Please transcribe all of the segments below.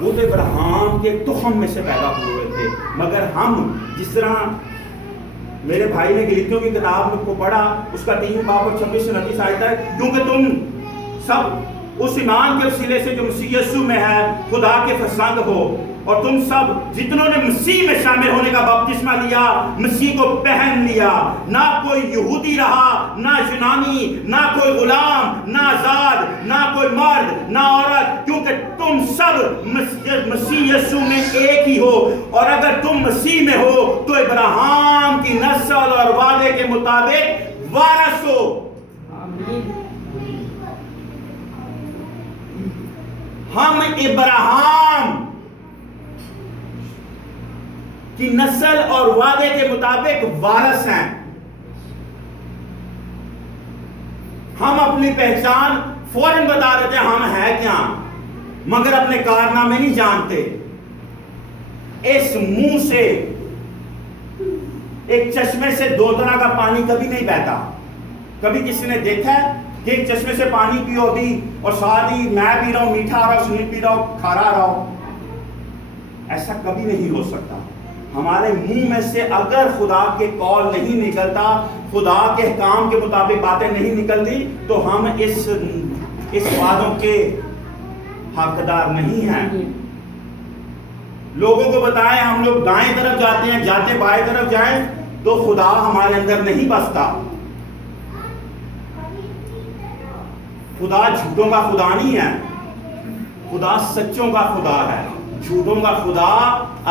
وہ تو ابراہیم کے تخم میں سے پیدا ہوئے تھے، مگر ہم جس طرح میرے بھائی نے گلیتیوں کی کتاب کو پڑھا، اس کا 3 باب اور 26 سے 29 آیت ہے، کیونکہ تم سب اس ایمان کے وسیلے سے جو مسیح یسوع میں ہے خدا کے فرزند ہو، اور تم سب جتنوں نے مسیح میں شامل ہونے کا بپتسمہ لیا مسیح کو پہن لیا، نہ کوئی یہودی رہا نہ یونانی، نہ کوئی غلام نہ آزاد، نہ کوئی مرد نہ عورت، کیونکہ تم سب مسیح یسوع میں ایک ہی ہو، اور اگر تم مسیح میں ہو تو ابراہیم کی نسل اور وعدے کے مطابق وارث ہو۔ ہم ابراہیم کی نسل اور وعدے کے مطابق وارث ہیں۔ ہم اپنی پہچان فوراً بتا رہے تھے ہم ہیں کیا، مگر اپنے کارنامے نہیں جانتے۔ اس منہ سے ایک چشمے سے 2 طرح کا پانی کبھی نہیں بہتا۔ کبھی کسی نے دیکھا ہے کہ ایک چشمے سے پانی پیو ابھی اور ساتھ ہی میں پی رہا ہوں میٹھا آ رہا ہوں، سویٹ پی رہا ہوں، کھارا آ رہا ہوں؟ ایسا کبھی نہیں ہو سکتا۔ ہمارے منہ میں سے اگر خدا کے قول نہیں نکلتا، خدا کے احکام کے مطابق باتیں نہیں نکلتی، تو ہم اس وعدوں کے حقدار نہیں ہیں۔ لوگوں کو بتائیں ہم لوگ دائیں طرف جاتے ہیں، جاتے بائیں طرف جائیں تو خدا ہمارے اندر نہیں بستا۔ خدا جھوٹوں کا خدا نہیں ہے، خدا سچوں کا خدا ہے۔ جھوٹوں کا خدا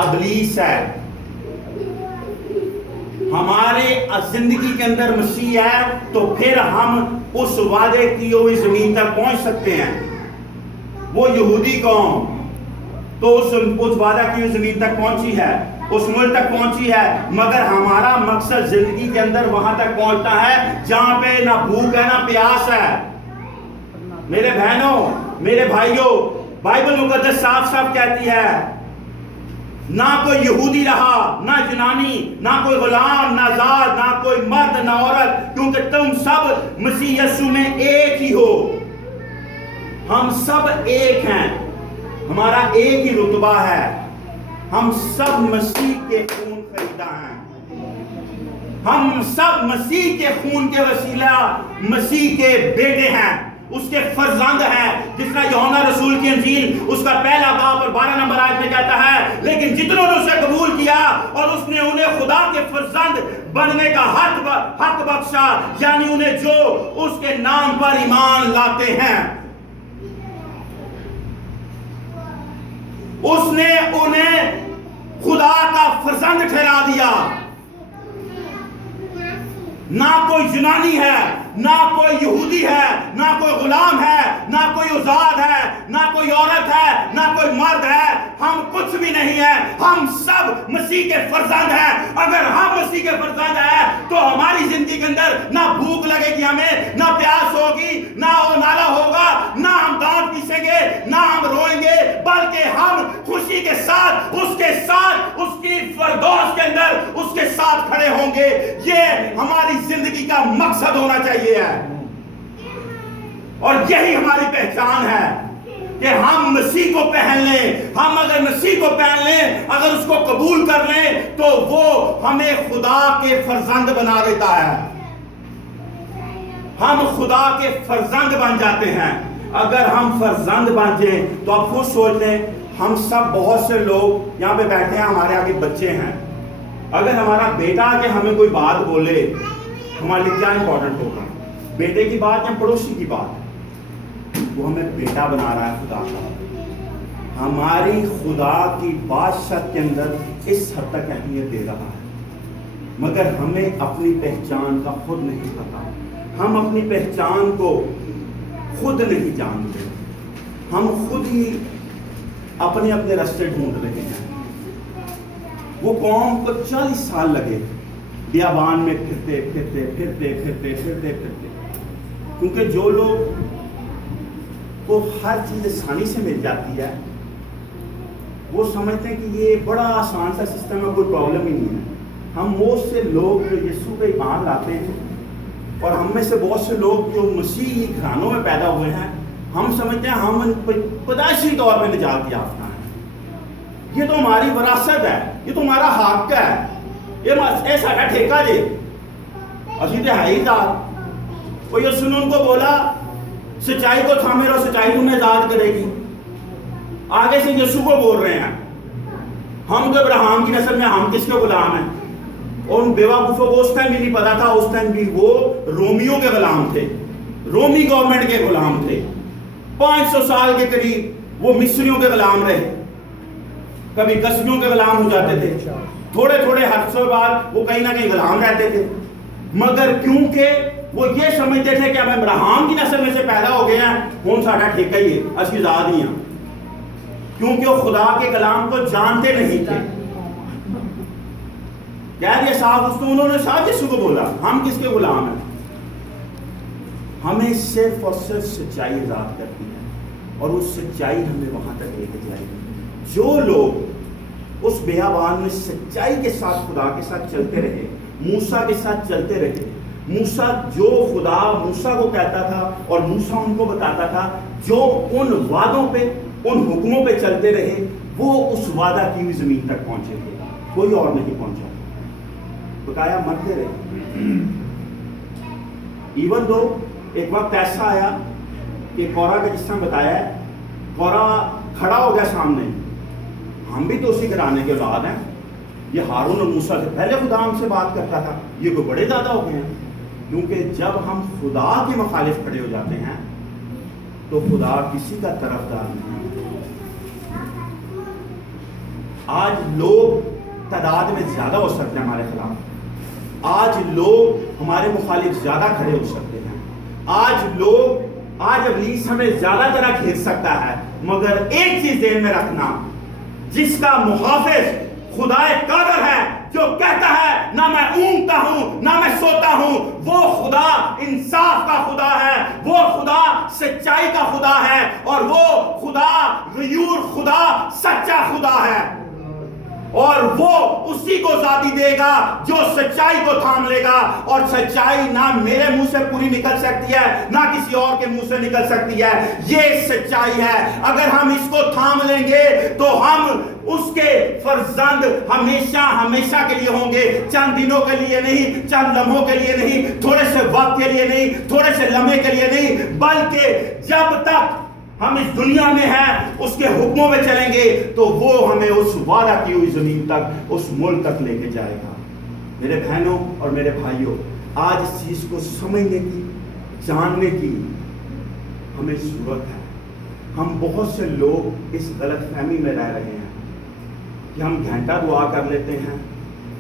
ابلیس ہے۔ ہمارے زندگی کے اندر مسیح ہے تو پھر ہم اس وعدے کی ہوئی زمین تک پہنچ سکتے ہیں۔ وہ یہودی قوم تو اس وعدہ کی ہوئی زمین تک پہنچی ہے، اس ملک تک پہنچی ہے، مگر ہمارا مقصد زندگی کے اندر وہاں تک پہنچتا ہے جہاں پہ نہ بھوک ہے نہ پیاس ہے۔ میرے بہنوں، میرے بھائیوں، بائبل مقدس صاف صاف کہتی ہے نہ کوئی یہودی رہا نہ یونانی، نہ کوئی غلام نہ آزاد، نہ کوئی مرد نہ عورت، کیونکہ تم سب مسیح یسوع میں ایک ہی ہو۔ ہم سب ایک ہیں، ہمارا ایک ہی رتبہ ہے، ہم سب مسیح کے خون خریدا ہیں، ہم سب مسیح کے خون کے وسیلہ مسیح کے بیٹے ہیں، اس کے فرزند ہیں۔ جس طرح یوحنا رسول کی انجیل اس کا 1 باب اور 12 نمبر آیت میں کہتا ہے، لیکن جتنوں نے اسے قبول کیا اور اس نے انہیں خدا کے فرزند بننے کا حق بخشا، یعنی انہیں جو اس کے نام پر ایمان لاتے ہیں، اس نے انہیں خدا کا فرزند ٹھہرا دیا۔ نہ کوئی یونانی ہے، نہ کوئی یہودی ہے، نہ کوئی غلام ہے، نہ کوئی آزاد ہے، نہ کوئی عورت ہے، نہ کوئی مرد ہے، ہم کچھ بھی نہیں ہیں، ہم سب مسیح کے فرزند ہیں۔ اگر ہم مسیح کے فرزند ہیں تو ہماری زندگی کے اندر نہ بھوک لگے گی ہمیں، نہ پیاس ہوگی، نہ نالا ہوگا، نہ ہم دانت پیسیں گے، نہ ہم روئیں گے، بلکہ ہم خوشی کے ساتھ اس کی فردوس کے اندر اس کے ساتھ کھڑے ہوں گے۔ یہ ہماری زندگی کا مقصد ہونا چاہیے ہے، اور یہی ہماری پہچان ہے کہ ہم مسیح کو پہن لیں۔ ہم اگر مسیح کو پہن لیں، اگر اس کو قبول کر لیں، تو وہ ہمیں خدا کے فرزند بنا دیتا ہے، ہم خدا کے فرزند بن جاتے ہیں۔ اگر ہم فرزند بن جائیں تو آپ خود سوچ لیں، ہم سب بہت سے لوگ یہاں پہ بیٹھے ہیں، ہمارے آگے بچے ہیں، اگر ہمارا بیٹا کہ ہمیں کوئی بات بولے ہمارے لیے کیا امپورٹنٹ ہوگا؟ بیٹے کی بات یا پڑوسی کی بات؟ وہ ہمیں بیٹا بنا رہا ہے خدا کا، ہماری خدا کی بادشاہت کے اندر اس حد تک اہمیت دے رہا ہے، مگر ہمیں اپنی پہچان کا خود نہیں پتا، ہم اپنی پہچان کو خود نہیں جانتے، ہم خود ہی اپنے راستے ڈھونڈ رہے ہیں۔ وہ قوم کو 40 سال لگے بیابان میں پھرتے، کیونکہ جو لوگ کو ہر چیز آسانی سے مل جاتی ہے وہ سمجھتے ہیں کہ یہ بڑا آسان سا سسٹم ہے، کوئی پرابلم ہی نہیں ہے۔ ہم بہت سے لوگ جو یسوع پہ ایمان لاتے ہیں، اور ہم میں سے بہت سے لوگ جو مسیحی گھرانوں میں پیدا ہوئے ہیں، ہم سمجھتے ہیں ہم پیدائشی طور پہ نجات یافتہ ہیں، یہ تو ہماری وراثت ہے, یہ تو ہمارا حق ہے, یہ ساڈا ٹھیکہ جی, اسی تے ہے ہی ذات. وہ یسوع نے ان کو بولا سچائی کو تھامے رہو, سچائی تمہیں آزاد کرے گی. آگے سے یسوع کو بول رہے ہیں ہم تو ابراہیم کی نسل میں, ہم کس کے غلام ہیں. اور ان بیوقوفوں کو اس ٹائم بھی نہیں پتا تھا, اس ٹائم بھی وہ رومیوں کے غلام تھے, رومی گورنمنٹ کے غلام تھے. 500 سال کے قریب وہ مصریوں کے غلام رہے, کبھی کسبیوں کے غلام ہو جاتے تھے, تھوڑے تھوڑے عرصے بعد وہ کہیں نہ کہیں غلام رہتے تھے. مگر کیونکہ وہ یہ سمجھتے تھے کہ ہم ابراہیم کی نسل میں سے پیدا ہو گئے ہیں, ہوں ساڈا ٹھیکہ ہی ہے, اسی آزاد ہی ہیں, کیونکہ وہ خدا کے کلام کو جانتے نہیں تھے. کہہ دیا صاحب اس کو, انہوں نے صاحب یسوع کو بولا ہم کس کے غلام ہیں. ہمیں صرف اور صرف سچائی آزاد کرتی ہے, اور وہ سچائی ہمیں وہاں تک لے کے جائے گی. جو لوگ اس بیابان میں سچائی کے ساتھ خدا کے ساتھ چلتے رہے, موسیٰ کے ساتھ چلتے رہے, موسیٰ جو خدا موسیٰ کو کہتا تھا اور موسیٰ ان کو بتاتا تھا, جو ان وعدوں پہ ان حکموں پہ چلتے رہے, وہ اس وعدہ کی ہوئی زمین تک پہنچے تھے, کوئی اور نہیں پہنچا. بقایا مرتے رہے. ایون دو ایک وقت ایسا آیا کہ کورہ کا جس طرح بتایا ہے, کورہ کھڑا ہو گیا سامنے, ہم بھی تو اسی گھرانے کے اولاد ہیں, یہ ہارون اور موسیٰ سے پہلے خدا ہم سے بات کرتا تھا, یہ کوئی بڑے زیادہ ہو گئے ہیں. کیونکہ جب ہم خدا کے مخالف کھڑے ہو جاتے ہیں تو خدا کسی کا طرفدار نہیں. آج لوگ تعداد میں زیادہ ہو سکتے ہیں ہمارے خلاف, آج لوگ ہمارے مخالف زیادہ کھڑے ہو سکتے ہیں, آج ابلیس ہمیں زیادہ طرح گھیر سکتا ہے, مگر ایک چیز ذہن میں رکھنا, جس کا محافظ خدا قادر ہے, جو کہتا ہے نہ میں اونگتا ہوں نہ میں سوتا ہوں, وہ خدا انصاف کا خدا ہے, وہ خدا سچائی کا خدا ہے, اور وہ خدا غیور خدا سچا خدا ہے. اور وہ اسی کو ذاتی دے گا جو سچائی کو تھام لے گا. اور سچائی نہ میرے منہ سے پوری نکل سکتی ہے نہ کسی اور کے منہ سے نکل سکتی ہے, یہ سچائی ہے. اگر ہم اس کو تھام لیں گے تو ہم اس کے فرزند ہمیشہ ہمیشہ کے لیے ہوں گے, چند دنوں کے لیے نہیں, چند لمحوں کے لیے نہیں, تھوڑے سے وقت کے لیے نہیں, تھوڑے سے لمحے کے لیے نہیں, بلکہ جب تک ہم اس دنیا میں ہیں اس کے حکموں میں چلیں گے تو وہ ہمیں اس وعدہ کی ہوئی زمین تک, اس ملک تک لے کے جائے گا. میرے بہنوں اور میرے بھائیوں, آج اس چیز کو سمجھنے کی, جاننے کی ہمیں ضرورت ہے. ہم بہت سے لوگ اس غلط فہمی میں رہ رہے ہیں کہ ہم گھنٹہ دعا کر لیتے ہیں,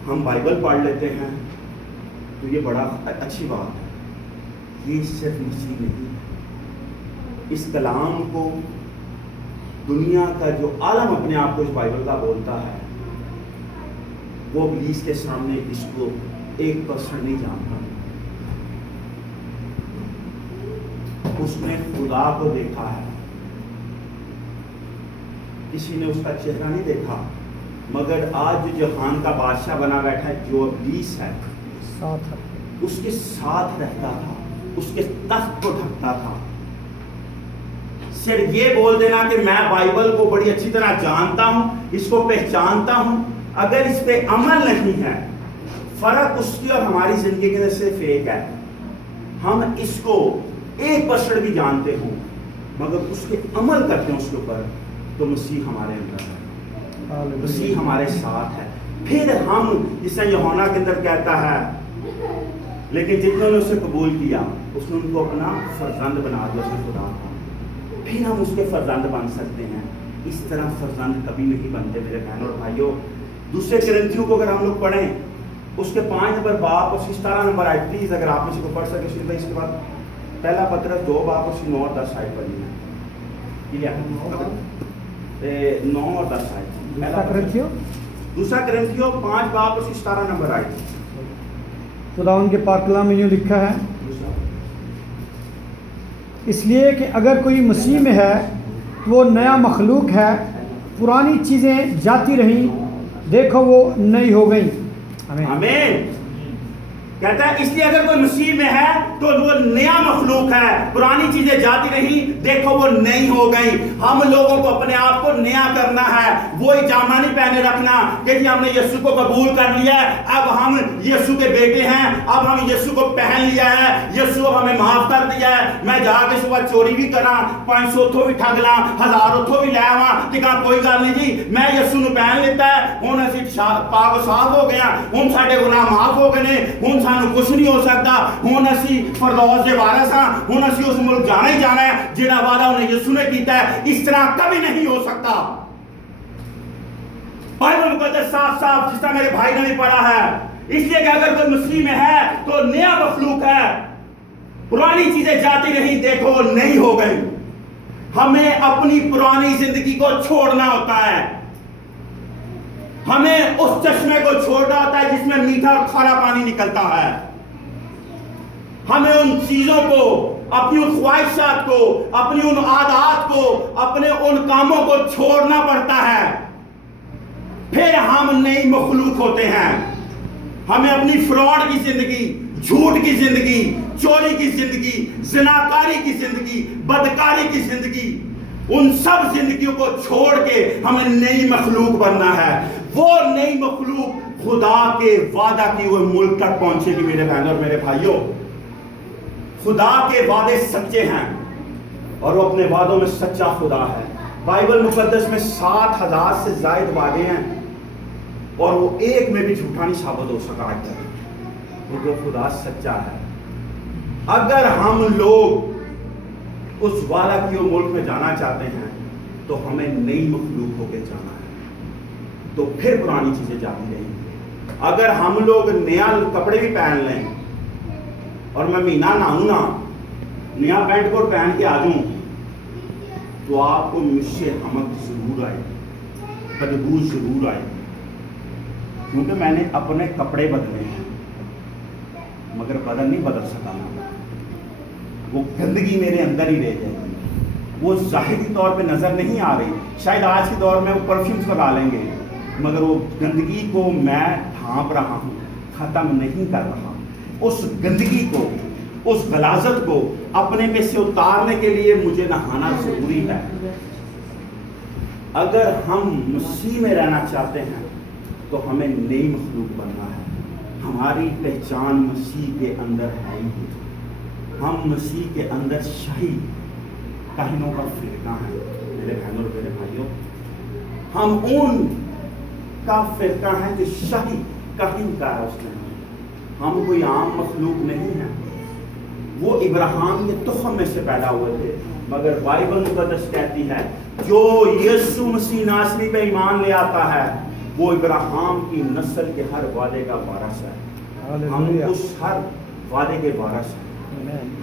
ہم بائبل پڑھ لیتے ہیں تو یہ بڑا اچھی بات ہے. یہ صرف مسیح نہیں, اس کلام کو دنیا کا جو عالم اپنے آپ کو اس بائبل کا بولتا ہے, وہ ابلیس کے سامنے اس کو 1% نہیں جانتا. اس نے خدا کو دیکھا ہے, کسی نے اس کا چہرہ نہیں دیکھا, مگر آج جو جہان کا بادشاہ بنا بیٹھا ہے, جو ابلیس ہے, اس کے ساتھ رہتا تھا, اس کے تخت کو ڈھکتا تھا. صرف یہ بول دینا کہ میں بائبل کو بڑی اچھی طرح جانتا ہوں, اس کو پہچانتا ہوں, اگر اس پہ عمل نہیں ہے, فرق اس کی اور ہماری زندگی کے سے فیک ہے. ہم اس کو 1% بھی جانتے ہوں مگر اس کے عمل کرتے ہیں اس کے اوپر, تو مسیح ہمارے اندر ہے, مسیح ہمارے ساتھ ہے. پھر ہم جسے یوحنا کے اندر کہتا ہے, لیکن جتنوں نے اسے قبول کیا اس نے ان کو اپنا فرزند بنا دیا, اس نے خدا کو, پھر ہم اس کے فرزند بن سکتے ہیں. اس طرح فرزند کبھی نہیں بنتے میرے بہنوں اور بھائیوں. دوسرے کرنتھیوں کو اگر ہم لوگ پڑھیں, اس کے 5 نمبر باب اور 17 نمبر آئے, پلیز اگر آپ اس کو پڑھ سکے شریف بھائی. اس کے بعد پہلا پترس 2 باب اور 9 اور 10 آئے پڑھی ہیں, 9 اور 10 آئے. دوسرا کرنتھیوں 5 باب اور 17 نمبر آئے. خدا ان کے پاک کلام میں یوں لکھا ہے, اس لیے کہ اگر کوئی مسیح میں ہے وہ نیا مخلوق ہے, پرانی چیزیں جاتی رہیں, دیکھو وہ نئی ہو گئیں. آمین. کہتا ہے اس لیے اگر کوئی مسیح میں ہے تو وہ نیا مخلوق ہے، پرانی چیزیں جاتی نہیں، دیکھو وہ نئی ہو گئی۔ ہم لوگوں کو اپنے آپ کو نیا کرنا ہے، وہی جامہ نہیں پہنے رکھنا کہ جی ہم نے یسوع کو قبول کر لیا ہے، اب ہم یسوع کے بیٹے ہیں، اب ہم یسوع کو پہن لیا ہے، یسوع اب ہمیں معاف کر دیا ہے، میں جا کے صبح چوری بھی کراں، 500 اتھوں بھی ٹھگ لاں، 1000 اتھوں بھی لے آواں، کہ کہاں کوئی گل نہیں جی میں یسوع نو پہن لیتا ہے، ہن اسی پاک و صاف ہو گیا، ہن ساڈے گناہ معاف ہو گئے نے، ہن سانو کچھ نہیں ہو سکتا، ہن اسی فردوس دے وارث ہاں، ہن اسی اس ملک جانا ہی جانا ہے جہاں وعدہ انہیں یسوع نے کیتا ہے۔ اس طرح کبھی نہیں ہو سکتا۔ بائبل مقدس صاف صاف جس طرح میرے بھائی نے بھی پڑھا ہے، اس لیے کہ اگر کوئی مسیح میں ہے تو نیا مخلوق ہے، پرانی چیزیں جاتی نہیں، دیکھو وہ نئی ہو گئی۔ ہمیں اپنی پرانی زندگی کو چھوڑنا ہوتا ہے، ہمیں اس چشمے کو چھوڑنا ہوتا ہے جس میں میٹھا اور کھارا پانی نکلتا ہے۔ ہمیں ان چیزوں کو، اپنی ان خواہشات کو، اپنی ان عادات کو، اپنے ان کاموں کو چھوڑنا پڑتا ہے، پھر ہم نئی مخلوق ہوتے ہیں۔ ہمیں اپنی فراڈ کی زندگی، جھوٹ کی زندگی، چوری کی زندگی، زناکاری کی زندگی، بدکاری کی زندگی، ان سب زندگیوں کو چھوڑ کے ہمیں نئی مخلوق بننا ہے۔ وہ نئی مخلوق خدا کے وعدہ کی ہوئے ملک تک پہنچے گی میرے بہنوں اور میرے بھائیوں۔ خدا کے وعدے سچے ہیں اور وہ اپنے وعدوں میں سچا خدا ہے۔ بائبل مقدس میں 7000 سے زائد وعدے ہیں اور وہ ایک میں بھی جھوٹا نہیں ثابت ہو سکا آج تک، کیونکہ خدا سچا ہے۔ اگر ہم لوگ اس وعدہ کی وہ ملک میں جانا چاہتے ہیں تو ہمیں نئی مخلوق ہو کے جانا ہے، تو پھر پرانی چیزیں جاتی رہیں گی۔ اگر ہم لوگ نیا کپڑے بھی پہن لیں اور میں مہینہ نہاؤں نا، نیا پینٹ کوٹ پہن کے آ جاؤں، تو آپ کو مجھ سے حمد ضرور آئے، بدبو ضرور آئے، کیونکہ میں نے اپنے کپڑے بدلے ہیں مگر بدل نہیں بدل سکا میں۔ وہ گندگی میرے اندر ہی رہ جائے گی، وہ ظاہری طور پہ نظر نہیں آ رہی۔ شاید آج کے دور میں وہ پرفیومز لگا لیں گے مگر وہ گندگی کو میں ڈھانپ رہا ہوں، ختم نہیں کر رہا۔ اس گندگی کو، اس غلاظت کو اپنے میں سے اتارنے کے لیے مجھے نہانا ضروری ہے۔ اگر ہم مسیح میں رہنا چاہتے ہیں تو ہمیں نئی مخلوق بننا ہے۔ ہماری پہچان مسیح کے اندر ہے ہی، ہم مسیح کے اندر شاہی کاہنوں کا فرقہ ہیں میرے بہنوں اور میرے بھائیوں۔ ہم ان کا فرقہ ہیں جو شاہی کاہن کا ہے اس میں۔ ہم کوئی عام مخلوق نہیں ہیں، وہ ابراہیم کے تخم میں سے پیدا ہوئے تھے، مگر بائبل مقدس کہتی ہے جو یسوع مسیح ناصری پہ ایمان لے آتا ہے وہ ابراہیم کی نسل کے ہر وعدے کا وارث ہے۔ ہم اس ہر وعدے کے وارث ہیں۔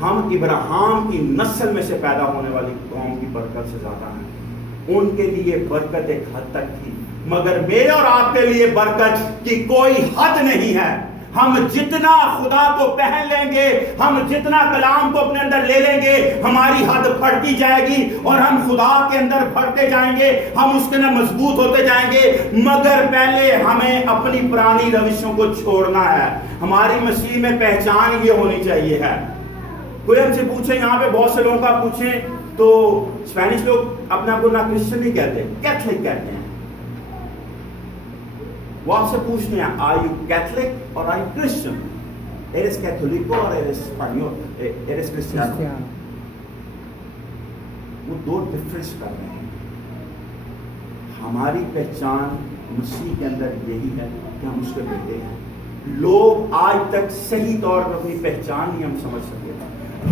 ہم ابراہیم کی نسل میں سے پیدا ہونے والی قوم کی برکت سے زیادہ ہیں۔ ان کے لیے برکت ایک حد تک تھی، مگر میرے اور آپ کے لیے برکت کی کوئی حد نہیں ہے۔ ہم جتنا خدا کو پہن لیں گے، ہم جتنا کلام کو اپنے اندر لے لیں گے، ہماری حد پھڑتی جائے گی اور ہم خدا کے اندر بڑھتے جائیں گے، ہم اس کے اندر مضبوط ہوتے جائیں گے۔ مگر پہلے ہمیں اپنی پرانی روشوں کو چھوڑنا ہے۔ ہماری مسیح میں پہچان یہ ہونی چاہیے ہے۔ کوئی ہم سے پوچھے، یہاں پہ بہت سے لوگوں کا پوچھیں تو اسپینش لوگ اپنے آپ کو نہ کرسچن نہیں کہتے، کیتھولک کہتے ہیں۔ وہ آپ سے پوچھتے ہیں آر یو کیتھولک اور آر یو کرسچن، ایرس کیتھولیکو اور ایرس اسپانیول، ایرس کرسچیانو۔ وہ دو ڈفرنس کر رہے ہیں۔ ہماری پہچان مسیح کے اندر یہی ہے کہ ہم اس کے بیٹے ہیں۔ لوگ آج تک صحیح طور پر اپنی پہچان نہیں ہم سمجھ سکتے۔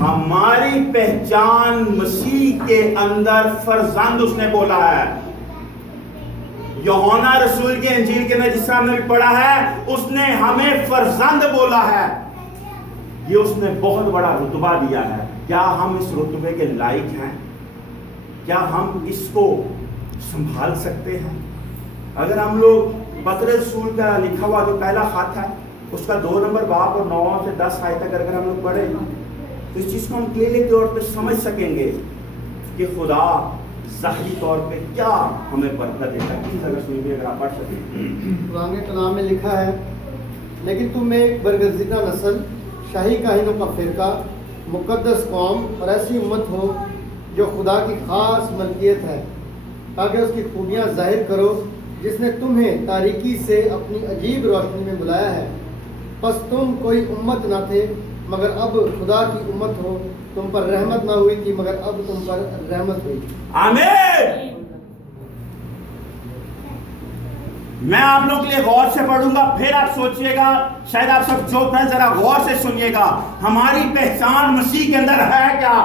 ہماری پہچان مسیح کے اندر فرزند اس نے بولا ہے۔ یوحنا رسول کی انجیل کے اندر جس طرح ہم نے بھی پڑھا ہے، اس نے ہمیں فرزند بولا ہے۔ یہ اس نے بہت بڑا رتبہ دیا ہے۔ کیا ہم اس رتبے کے لائق ہیں؟ کیا ہم اس کو سنبھال سکتے ہیں؟ اگر ہم لوگ پترس رسول کا لکھا ہوا جو پہلا خط ہے اس کا 2 نمبر باب اور 9 سے 10 آیت تک اگر ہم لوگ پڑھیں تو اس چیز کو ہم کلیئر طور پہ سمجھ سکیں گے کہ خدا ظاہری طور پہ کیا ہمیں برکت دیتا ہے۔ اگر سنیے، اگر آپ پڑھ سکیں۔ قرآن کلام میں لکھا ہے لیکن تم ایک برگزیدہ نسل، شاہی کاہنوں کا فرقہ، مقدس قوم اور ایسی امت ہو جو خدا کی خاص ملکیت ہے، تاکہ اس کی خوبیاں ظاہر کرو جس نے تمہیں تاریکی سے اپنی عجیب روشنی میں بلایا ہے۔ پس تم کوئی امت نہ تھے مگر اب خدا کی امت ہو، تم پر رحمت نہ ہوئی تھی مگر اب تم پر رحمت ہوئی۔ آمین۔ میں آپ لوگ کے لیے غور سے پڑھوں گا، پھر آپ سوچئے گا، شاید آپ سب چوپ ہیں، ذرا غور سے سنیے گا، ہماری پہچان مسیح کے اندر ہے کیا؟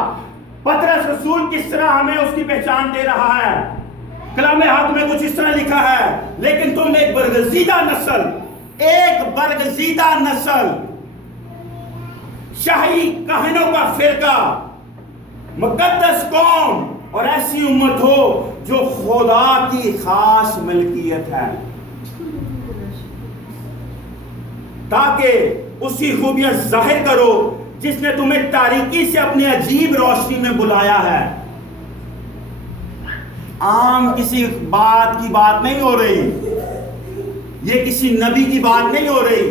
پطرس رسول کس طرح ہمیں اس کی پہچان دے رہا ہے؟ کلام حق میں کچھ اس طرح لکھا ہے، لیکن تم ایک برگزیدہ نسل، ایک برگزیدہ نسل، شاہی کاہنوں کا فرقہ، مقدس قوم اور ایسی امت ہو جو خدا کی خاص ملکیت ہے، تاکہ اس کی خوبیاں ظاہر کرو جس نے تمہیں تاریکی سے اپنی عجیب روشنی میں بلایا ہے۔ عام کسی بات کی بات نہیں ہو رہی، یہ کسی نبی کی بات نہیں ہو رہی،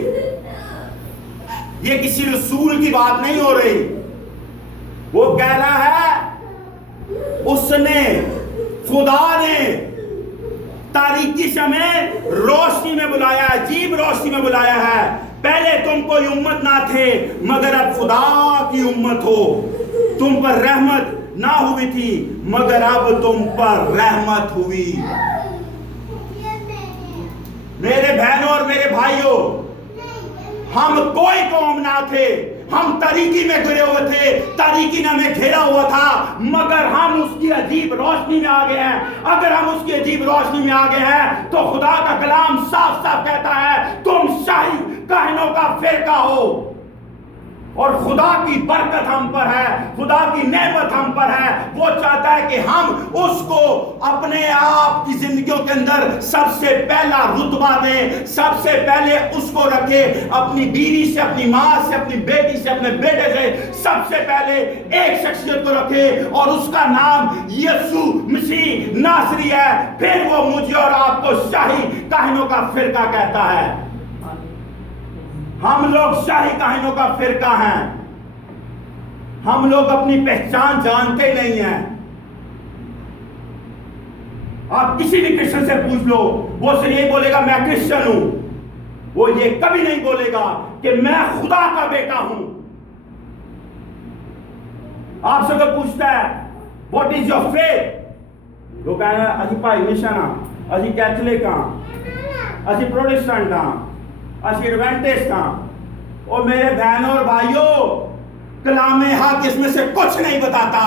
یہ کسی رسول کی بات نہیں ہو رہی۔ وہ کہہ رہا ہے اس نے، خدا نے تاریکی سے ہمیں روشنی میں بلایا ہے، عجیب روشنی میں بلایا ہے۔ پہلے تم کوئی امت نہ تھے مگر اب خدا کی امت ہو، تم پر رحمت نہ ہوئی تھی مگر اب تم پر رحمت ہوئی۔ میرے بہنوں اور میرے بھائیوں، ہم کوئی قوم نہ تھے، ہم تاریکی میں گرے ہوئے تھے، تاریکی نے ہمیں گھیرا ہوا تھا، مگر ہم اس کی عجیب روشنی میں آ گئے ہیں۔ اگر ہم اس کی عجیب روشنی میں آ گئے ہیں تو خدا کا کلام صاف صاف کہتا ہے تم شاہی کاہنوں کا فرقہ ہو، اور خدا کی برکت ہم پر ہے، خدا کی نعمت ہم پر ہے۔ وہ چاہتا ہے کہ ہم اس کو اپنے آپ کی زندگیوں کے اندر سب سے پہلا رتبہ دیں، سب سے پہلے اس کو رکھے، اپنی بیوی سے، اپنی ماں سے، اپنی بیٹی سے، اپنے بیٹے سے سب سے پہلے ایک شخصیت کو رکھے، اور اس کا نام یسوع مسیح ناصری ہے۔ پھر وہ مجھے اور آپ کو شاہی کاہنوں کا فرقہ کہتا ہے۔ ہم لوگ شاہی کاہنوں کا فرقہ ہیں، ہم لوگ اپنی پہچان جانتے نہیں ہیں۔ آپ کسی بھی کرسچن سے پوچھ لو، وہ صرف یہی بولے گا میں کرسچن ہوں، وہ یہ کبھی نہیں بولے گا کہ میں خدا کا بیٹا ہوں۔ آپ سے کوئی پوچھتا ہے واٹ از یور فیتھ، وہ کہنا ہے اسی بھائی مشن ہاں، اسی کیتھولک ہاں، اسی پروٹسٹنٹ ہاں، اسی ایڈوینٹسٹ ہاں۔ اور میرے بہنوں اور بھائیوں، کلام حق اس میں سے کچھ نہیں بتاتا،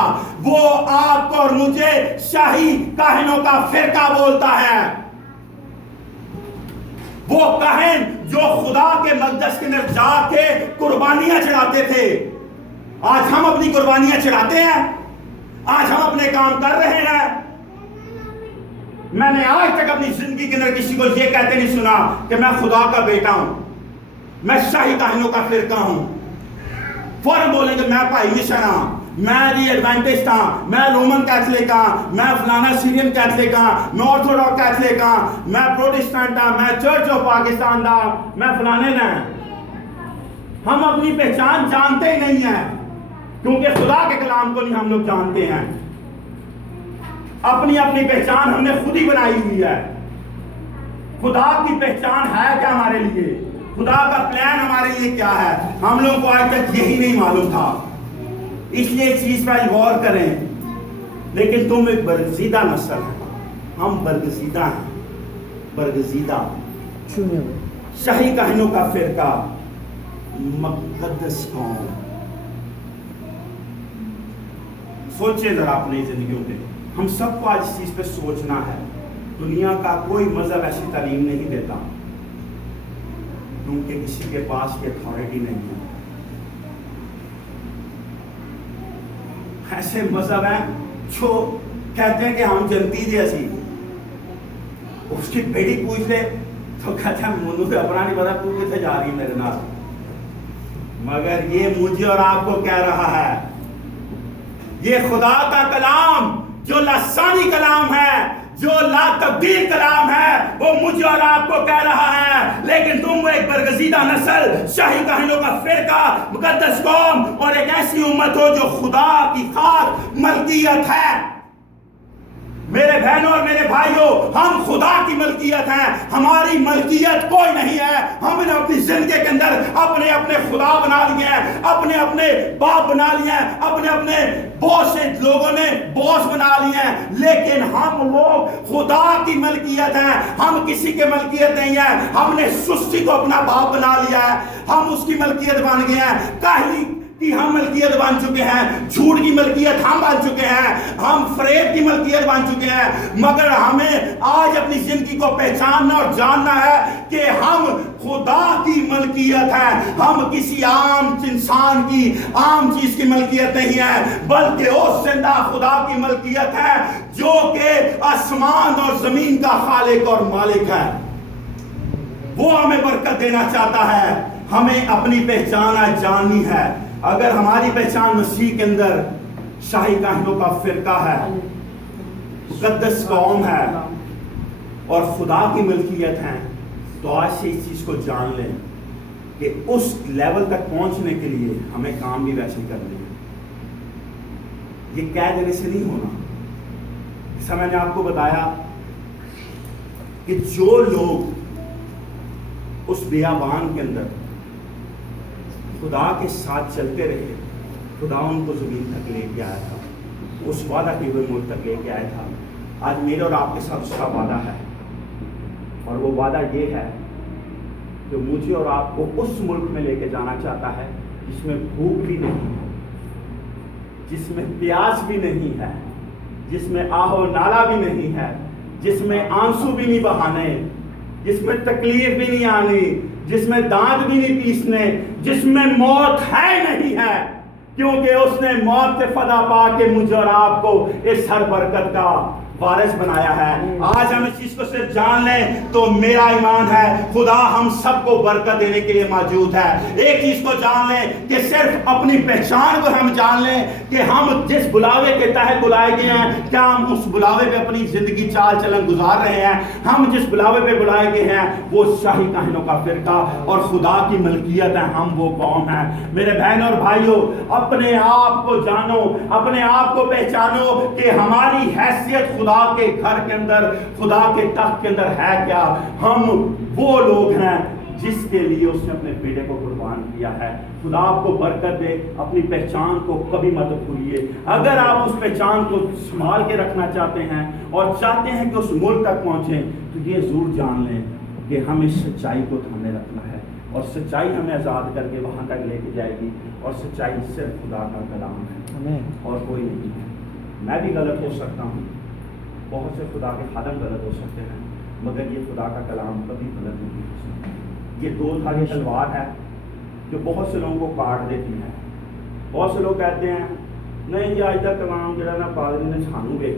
وہ آپ کو اور مجھے شاہی کاہنوں کا فرقہ بولتا ہے۔ وہ کاہن جو خدا کے مقدس کے اندر جا کے قربانیاں چڑھاتے تھے، آج ہم اپنی قربانیاں چڑھاتے ہیں، آج ہم اپنے کام کر رہے ہیں۔ میں نے آج تک اپنی زندگی کے اندر کسی کو یہ کہتے نہیں سنا کہ میں خدا کا بیٹا ہوں، میں شاہی کاہنوں کا فرقہ ہوں۔ فوراً بولیں گے میں بھائی مشن ہاں، میں ایڈوینٹسٹ ہاں، میں رومن کیتھولک ہاں، میں فلانا سیرین کیتھولک ہاں، میں آرتھوڈاکس کیتھولک ہاں، میں پروٹسٹنٹ ہاں، میں چرچ آف پاکستان دا، میں فلانے نہ۔ ہم اپنی پہچان جانتے ہی نہیں ہیں، کیونکہ خدا کے کلام کو نہیں ہم لوگ جانتے ہیں۔ اپنی اپنی پہچان ہم نے خود ہی بنائی ہوئی ہے۔ خدا کی پہچان ہے کیا ہمارے لیے؟ خدا کا پلان ہمارے لیے کیا ہے؟ ہم لوگوں کو آج تک یہی نہیں معلوم تھا، اس لیے اس چیز پر غور کریں۔ لیکن تم ایک برگزیدہ نسل ہے، ہم برگزیدہ ہیں، برگزیدہ شاہی کاہنوں کا فرقہ، مقدس قوم۔ سوچیں ذرا اپنی زندگیوں پہ، ہم سب کو آج اس چیز پہ سوچنا ہے۔ دنیا کا کوئی مذہب ایسی تعلیم نہیں دیتا، کیونکہ کسی کے پاس یہ اتھارٹی نہیں ہے۔ ایسے مذہب ہیں جو کہتے ہیں کہ ہم جنتی جیسی، اس کی بیٹی پوچھ لے تو کہتے ہیں منو سے اپنا نہیں پتا تو کتنے جا رہی میرے نال۔ مگر یہ مجھے اور آپ کو کہہ رہا ہے، یہ خدا کا کلام جو لسانی کلام ہے، جو لا تبدیل کلام ہے، وہ مجھے اور آپ کو کہہ رہا ہے۔ لیکن تم ایک برگزیدہ نسل، شاہی کاہنوں کا فرقہ، مقدس قوم اور ایک ایسی امت ہو جو خدا کی خاص ملکیت ہے۔ میرے بہنوں اور میرے بھائیوں، ہم خدا کی ملکیت ہیں، ہماری ملکیت کوئی نہیں ہے۔ ہم نے اپنی زندگی کے اندر اپنے اپنے خدا بنا لیے ہیں، اپنے اپنے باپ بنا لیے ہیں، اپنے اپنے بہت سے لوگوں نے باس بنا لیے ہیں، لیکن ہم لوگ خدا کی ملکیت ہیں، ہم کسی کے ملکیت نہیں ہیں۔ ہم نے سستی کو اپنا باپ بنا لیا ہے، ہم اس کی ملکیت بن گئے ہیں، کاہلی کہ ہم ملکیت بن چکے ہیں، جھوٹ کی ملکیت ہم بن چکے ہیں، ہم فریب کی ملکیت بن چکے ہیں۔ مگر ہمیں آج اپنی زندگی کو پہچاننا اور جاننا ہے کہ ہم خدا کی ملکیت ہے، ہم کسی عام انسان کی عام چیز کی ملکیت نہیں ہے، بلکہ اس زندہ خدا کی ملکیت ہے جو کہ آسمان اور زمین کا خالق اور مالک ہے۔ وہ ہمیں برکت دینا چاہتا ہے، ہمیں اپنی پہچان جاننی ہے۔ اگر ہماری پہچان مسیح کے اندر شاہی کاہنوں کا فرقہ ہے، مقدس قوم ہے اور خدا کی ملکیت ہے، تو آج سے اس چیز کو جان لیں کہ اس لیول تک پہنچنے کے لیے ہمیں کام بھی ویسے کرنے ہیں۔ یہ کہہ دینے سے نہیں ہونا۔ جیسا میں نے آپ کو بتایا کہ جو لوگ اس بیابان کے اندر خدا کے ساتھ چلتے رہے، خدا ان کو زمین تک لے کے آیا تھا، اس وعدہ کے ہوئے ملک تک لے کے آیا تھا۔ آج میرے اور آپ کے ساتھ اس کا وعدہ ہے، اور وہ وعدہ یہ ہے کہ مجھے اور آپ کو اس ملک میں لے کے جانا چاہتا ہے جس میں بھوک بھی نہیں ہے، جس میں پیاس بھی نہیں ہے، جس میں آہ و نالا بھی نہیں ہے، جس میں آنسو بھی نہیں بہانے، جس میں تکلیف بھی نہیں آنی، جس میں دانت بھی نہیں پیسنے، جس میں موت ہے نہیں ہے، کیونکہ اس نے موت سے فدا پا کے مجھے اور آپ کو اس ہر برکت کا وارث بنایا ہے۔ آج ہم اس چیز کو صرف جان لیں تو میرا ایمان ہے خدا ہم سب کو برکت دینے کے لیے موجود ہے۔ ایک چیز کو جان لیں کہ صرف اپنی پہچان کو ہم جان لیں کہ ہم جس بلاوے کے تحت بلائے گئے ہیں، کیا ہم اس بلاوے پہ اپنی زندگی چال چلن گزار رہے ہیں؟ ہم جس بلاوے پہ بلائے گئے ہیں وہ شاہی کاہنوں کا فرقہ اور خدا کی ملکیت ہے، ہم وہ قوم ہیں۔ میرے بہن اور بھائیوں، اپنے آپ کو جانو، اپنے آپ کو پہچانو کہ ہماری حیثیت خدا کے گھر کے اندر، خدا کے تخت کے اندر ہے کیا۔ ہم وہ لوگ ہیں جس کے لیے اس نے اپنے بیٹے کو قربان کیا ہے۔ خدا آپ کو برکت دے، اپنی پہچان کو کبھی مت بھولیے۔ اگر آپ اس پہچان کو سنبھال کے رکھنا چاہتے ہیں اور چاہتے ہیں کہ اس ملک تک پہنچیں، تو یہ ضرور جان لیں کہ ہم اس سچائی کو تھامے رکھنا ہے، اور سچائی ہمیں آزاد کر کے وہاں تک لے کے جائے گی، اور سچائی صرف خدا کا کلام ہے اور کوئی نہیں ہے۔ میں بھی غلط ہو سکتا ہوں، بہت سے خدا کے خادم غلط ہو سکتے ہیں، مگر یہ خدا کا کلام کبھی غلط نہیں ہو سکتا۔ یہ دو دھاری تلوار ہے جو بہت سے لوگوں کو کاٹ دیتی ہے۔ بہت سے لوگ کہتے ہیں نہیں جی اج دا کلام جڑا نا پادری نے سانو